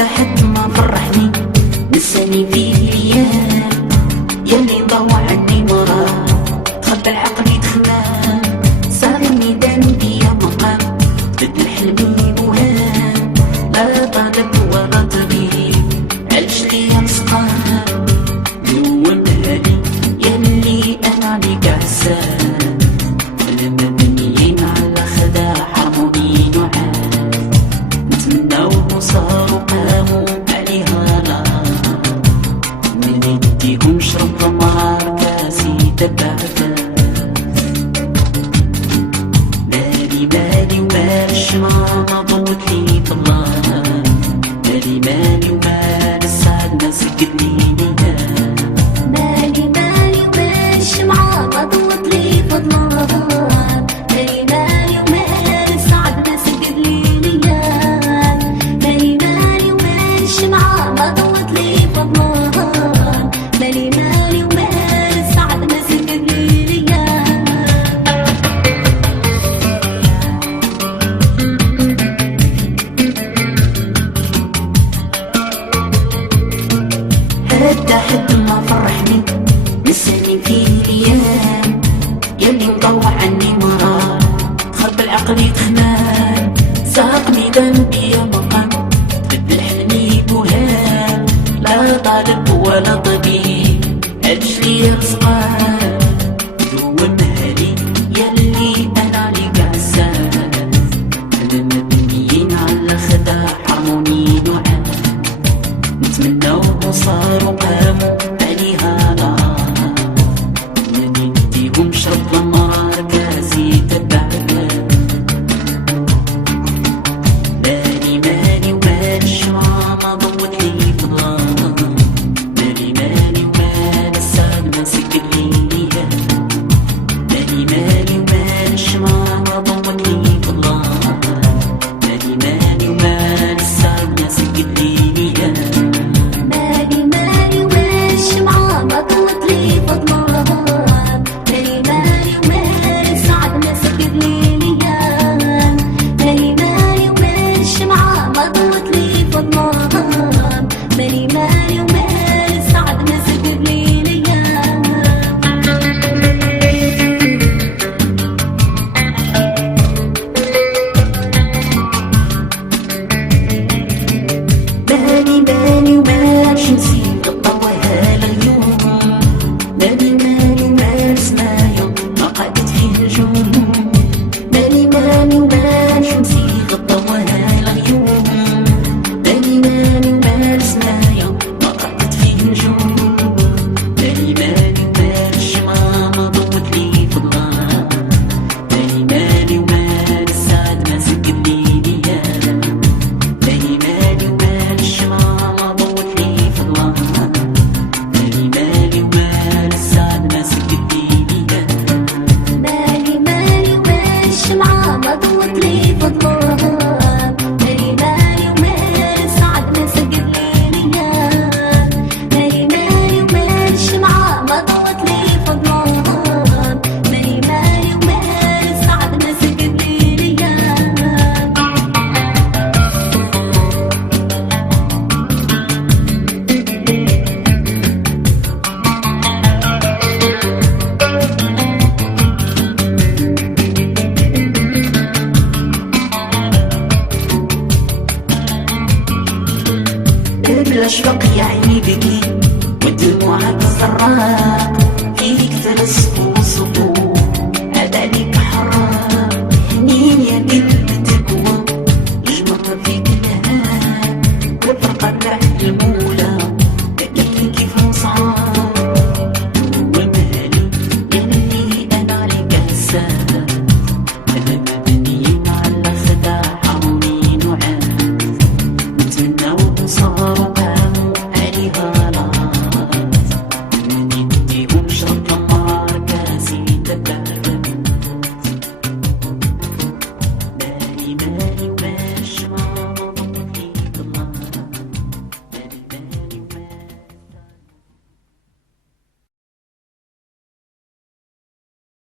هدا حد ما فرحني نساني فيه الايام يلي ضوى عني مراه تخبى العقل يتخمام صار الميدان بيا مقام بدل حلمي بوهام لا طالب ولا طبيب عالج ليا مسقام دوم هادي يلي انا عليك عسام المبنيين على خداع حرموني نعاس نتمناو صاروا قاموا عليها لا من يديكم شرب ضمار كاسي تبعثا مالي مالي ومال الشمعة ما ضوت لي في الله مالي مالي ومال السعد ما سكت لي نهار مالي مالي ومال الشمعة ما ضوت لي في النهار مالي مالي ومال السعد ما سكت لي نهار مالي مالي ومال الشمعة ما ضوت لي في النهار مالي مالي ومال السعد ما سكت لي نهار هدا حد ما فرحني نساني فيه الايام يلي مضوع عني مرار خرب العقل يتخمام ساقني ذنبي يا مقام بدل حلمي بوهام لا طالب ولا طبيب عالج لي رزقان دوم هادي يلي انا عليك عساس المبنيين على خداع حرموني نعاس نتمناو صاروا قاموا عليها لا من يديهم شرب ضمار كاسي تبعثا مالي مالي ومال الشمعة ما ضوت لي في الظلام مالي مالي ومال السعد ما سكت لي نهار مالي مالي ومال الشمعة ما ضوت لي في الظلام مالي مالي ومال السعد ما سكت لي نهار مالي مالي ومال الشمعة ما ضوت لي في النهار مالي مالي ومال السعد ما سكت لي نهار مالي مالي ومال الشمعة ما ضوت لي في النهار مالي مالي ومال السعد ما سكت لي نهار بالي بالي ومال شمسي غطاوها الغيوم بالي مالي ومال سمايا ما قعدت فيه نجوم بالي مالي ومال شمسي غطاوها الغيوم بالي مالي ومال سمايا ما قعدت فيه نجوم بالي مالي ومال الشمعة ما ضوت لي في الظلام بالي مالي ومال السعد ما سكت لي نهار بالي مالي ومال الشمعة ما ضوت لي في الظلام بالي مالي ومال السعد ما سكت لي نهار مالي مالي ومال الشمعة ما ضوت لي في الظلام مالي مالي ومال السعد ما سكت لي نهار مالي مالي ومال الشمعة ما ضوت لي في الظلام مالي مالي ومال السعد ما سكت لي نهار بلا شفق يا عيني بكي والدموع الزراق فيك ترسق